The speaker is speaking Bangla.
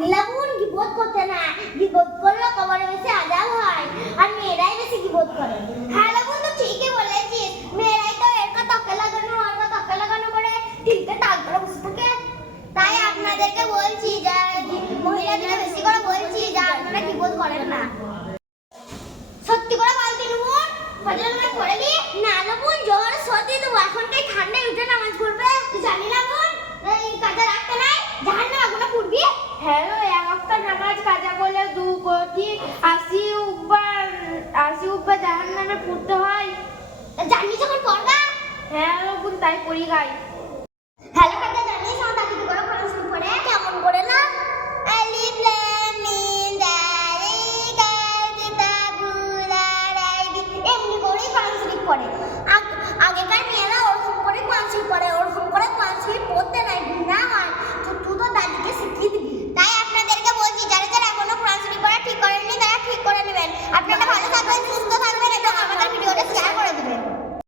নীলাবুন গিবোধ করতে না গিবোধ করলে কবরে বেশি আজাব হয়, আর মেয়েরাই বেশি গিবোধ করে। হ্যাঁ লাবুন তো ঠিকই বলেছিস। মেয়েরাই তো এর কথা তকে লাগানো আর কথা তকে লাগানো করে দিলকে টাল করে বসে থাকে। তাই আপনাদেরকে বলছি, যে মহিলাদের বেশি করে বলছি, যে আপনারা গিবোধ করেন না। সত্যি করে বলতে নুন নামাজ পড়েলি না না বোন পড়তে হয়। জানি যখন পড়বা হ্যাঁ তাই পড়ি গাই